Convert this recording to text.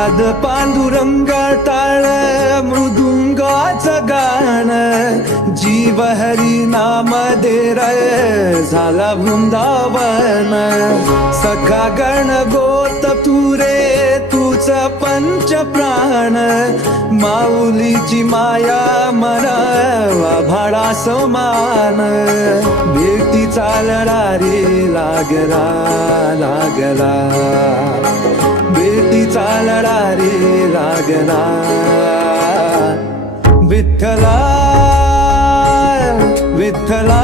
नाद पांडुरंग टाळ मृदुंगाचं गाण, जीव हरी नाम दे रे झाला वृंदावन. सखा गण गोत तू रे तूच पंच प्राण, माऊलीची माया मना भाडा समान. भेटीचा लढा रे लागला लागला, भेटीचा लढा रे लागला. विठ्ठला विठ्ठला